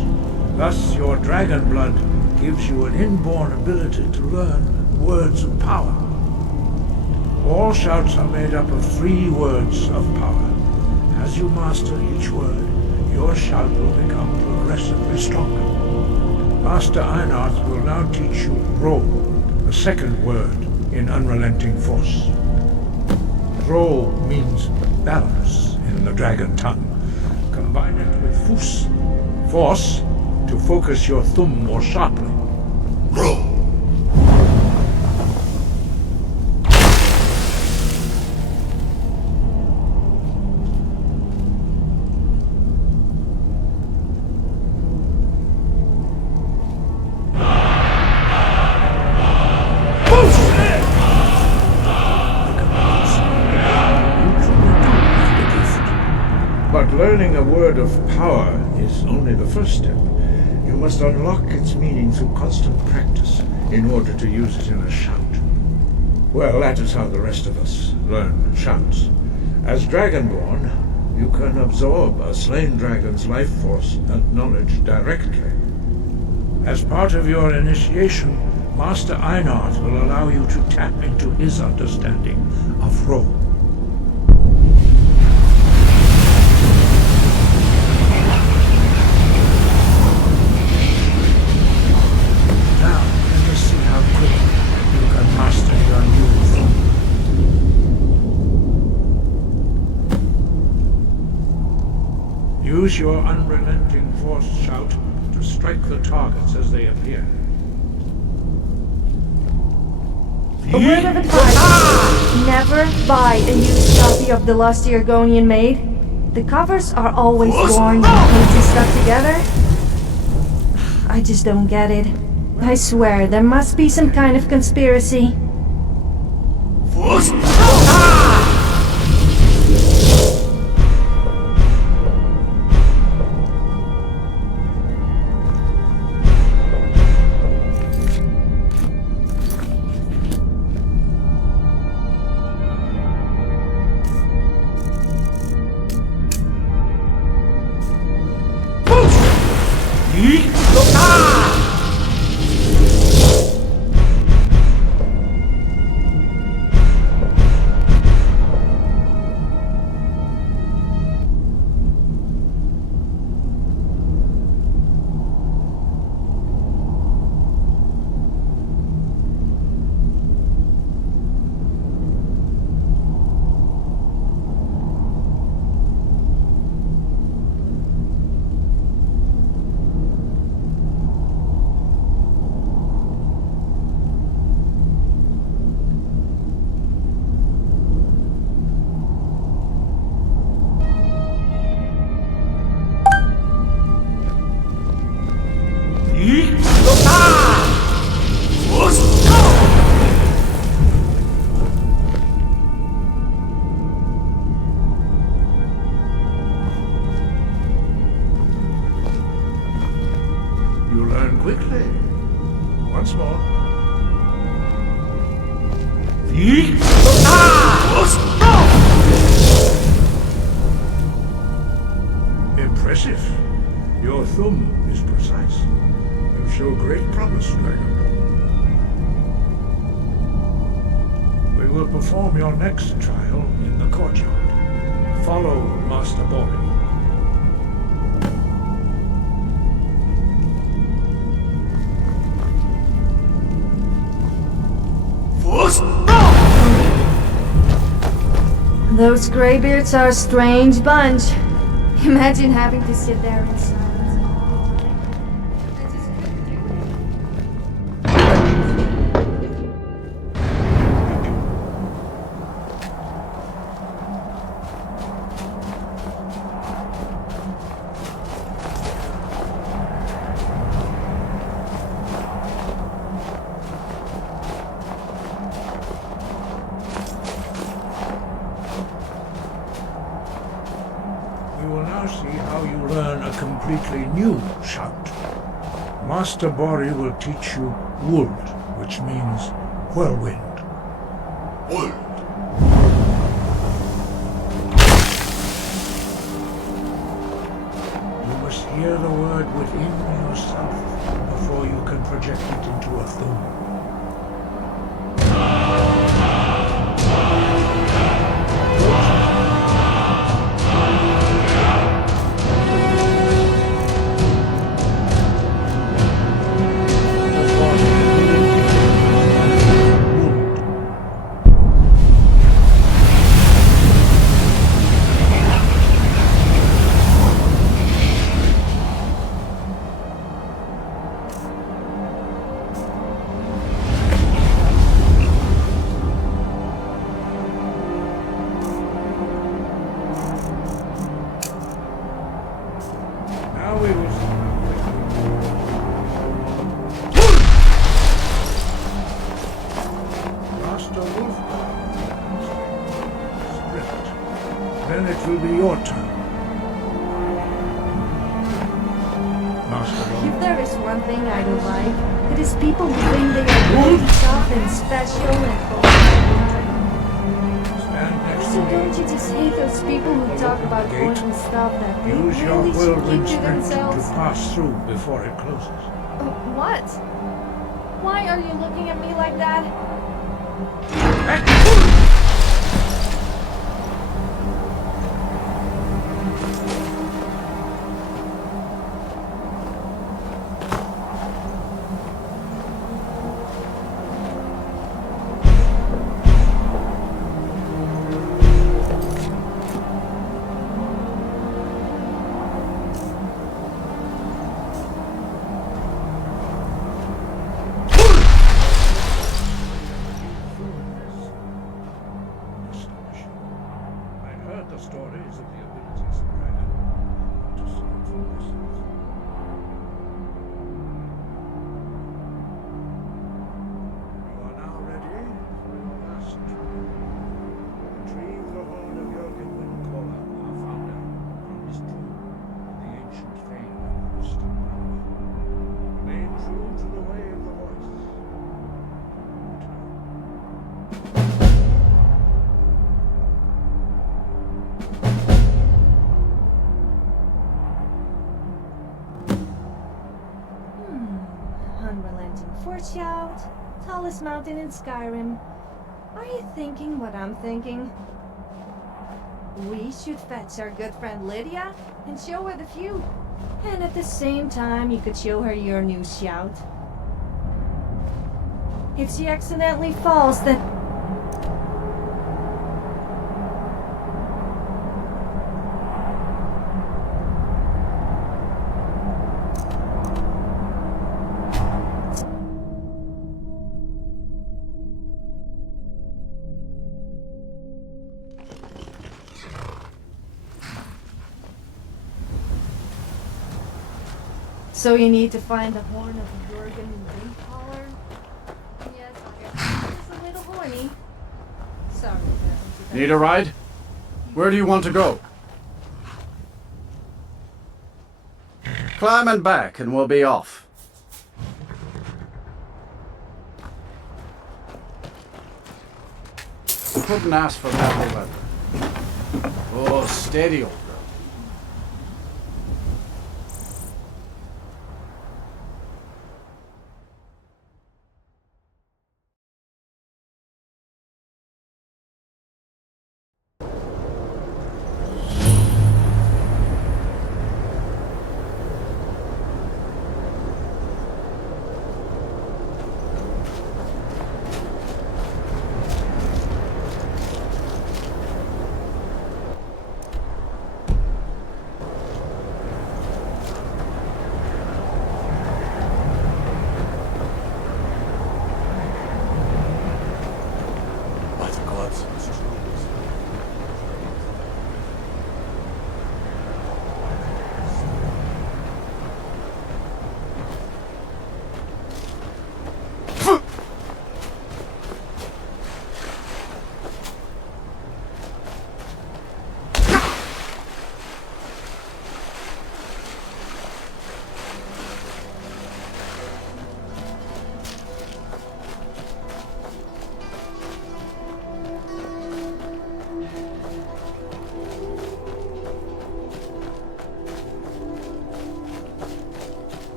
Thus, your dragon blood gives you an inborn ability to learn words of power. All shouts are made up of 3 words of power. As you master each word, your shout will become progressively stronger. Master Einarth will now teach you Ro, the second word in Unrelenting Force. Ro means balance in the dragon tongue. Combine it with Fus, force, to focus your thumb more sharply. Ro! But learning a word of power is only the first step. You must unlock its meaning through constant practice in order to use it in a shout. Well, that is how the rest of us learn shouts. As Dragonborn, you can absorb a slain dragon's life force and knowledge directly. As part of your initiation, Master Einarth will allow you to tap into his understanding of Ro. Use your unrelenting force shout to strike the targets as they appear. A word of advice. Never buy a used copy of The Lost Argonian Maid. The covers are always worn and pages stuck together. I just don't get it. I swear, there must be some kind of conspiracy. You learn quickly. Once more. Impressive. Your thumb is precise. You show great promise, Dragon. We will perform your next trial in the courtyard. Follow Master Bori. Those graybeards are a strange bunch. Imagine having to sit there in silence all night. I just couldn't do it. We will now see how you learn a completely new shout. Master Bori will teach you Wold, which means whirlwind. Wold. You must hear the word within yourself before you can project it into a thumb. Now we will see. Master Wolfgang. Sprint. Then it will be your turn. Master Wolfgang. If there is one thing I don't like, it is people who think they are really tough and special and Stand next to So me. don't you just hate those people who talk about important stuff that they Use your really should whirlwind keep to sprint themselves? to pass through before it closes. What? Why are you looking at me like that? heard the stories of the abilities of dragon. Want to see it for myself. You are now ready for your last trial. Retrieve the horn of Jürgen Windcaller, our founder, from his tomb in the ancient fane of Skyrim. Remain true to the way of the voice. Unrelenting force shout, tallest mountain in Skyrim. Are you thinking what I'm thinking? We should fetch our good friend Lydia and show her the view. And at the same time, you could show her your new shout. If she accidentally falls, then... So you need to find the horn of Jürgen Windcaller? Yes, I guess it's a little horny. Sorry. Need a ride? Where do you want to go? Climb and back and we'll be off. Couldn't ask for better weather. Oh, steady, old girl.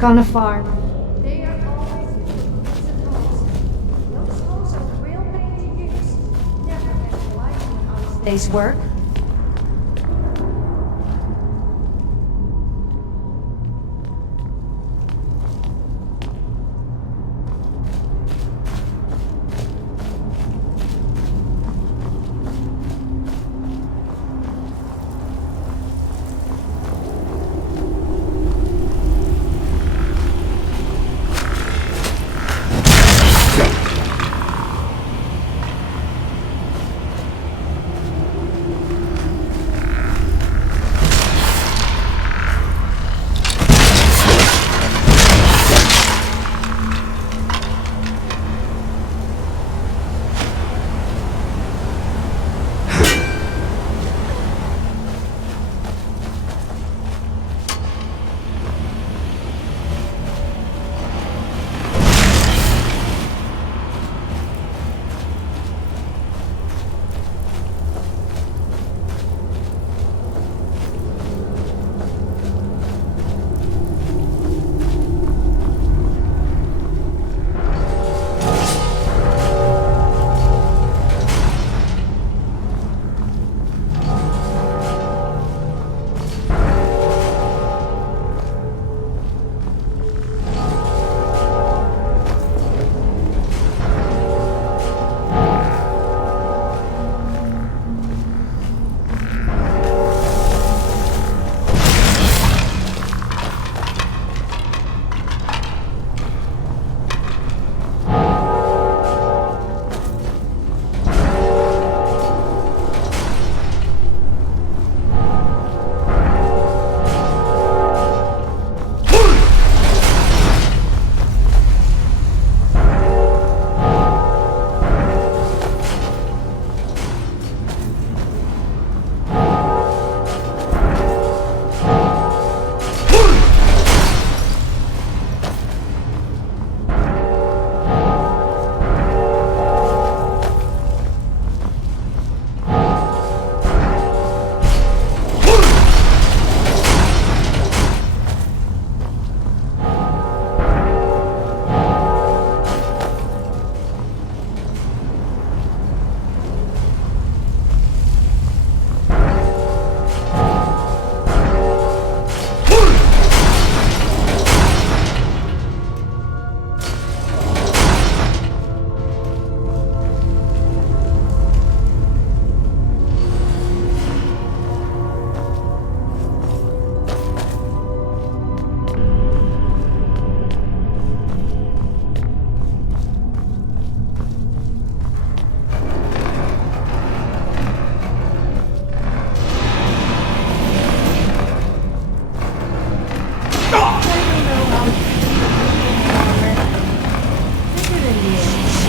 work on a farm. They are always used to hoes. Those hoes are real pain to use. Never met a life in an honest day's work.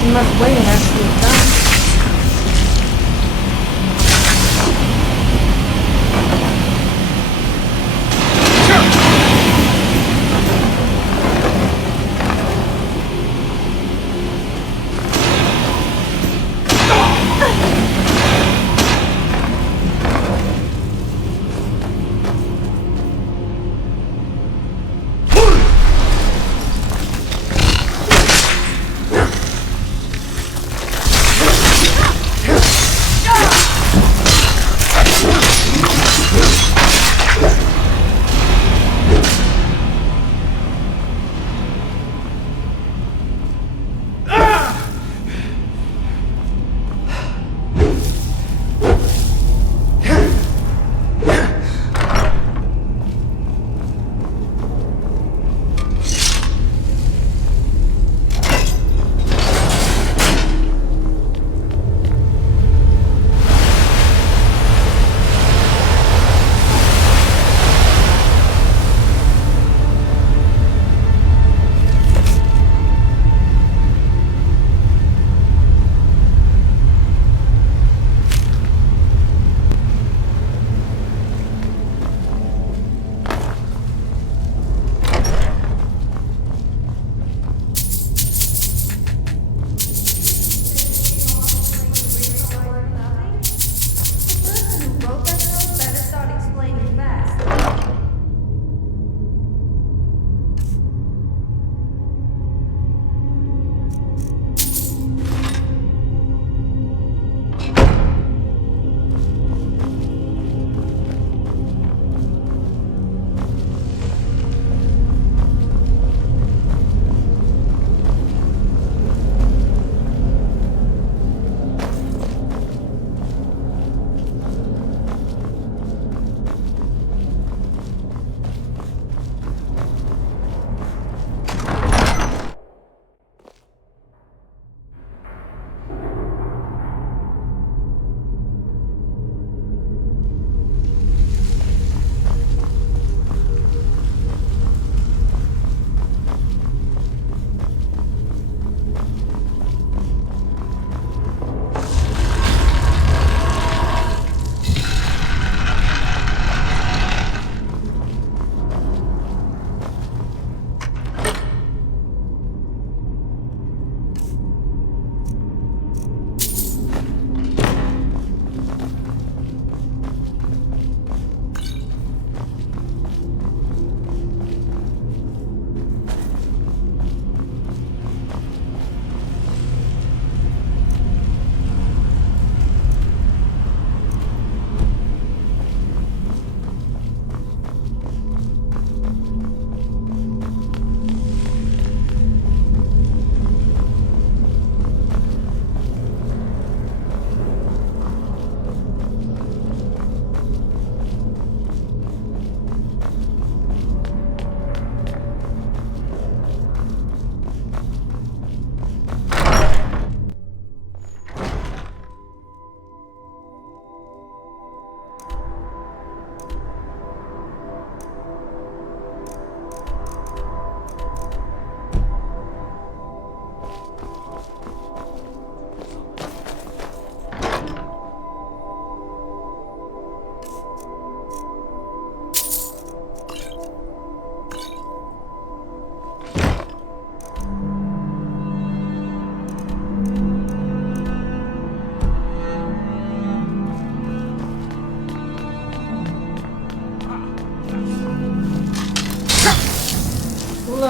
You must wait and actually done.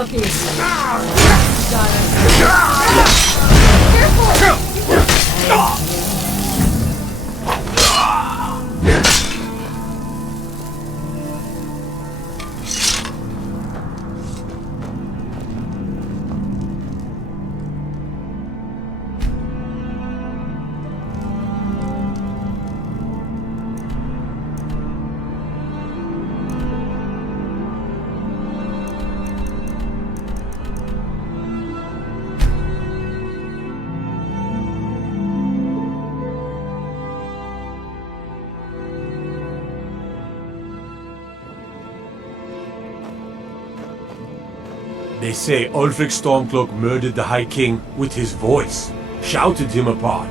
Look easy. They say Ulfric Stormcloak murdered the High King with his voice, shouted him apart.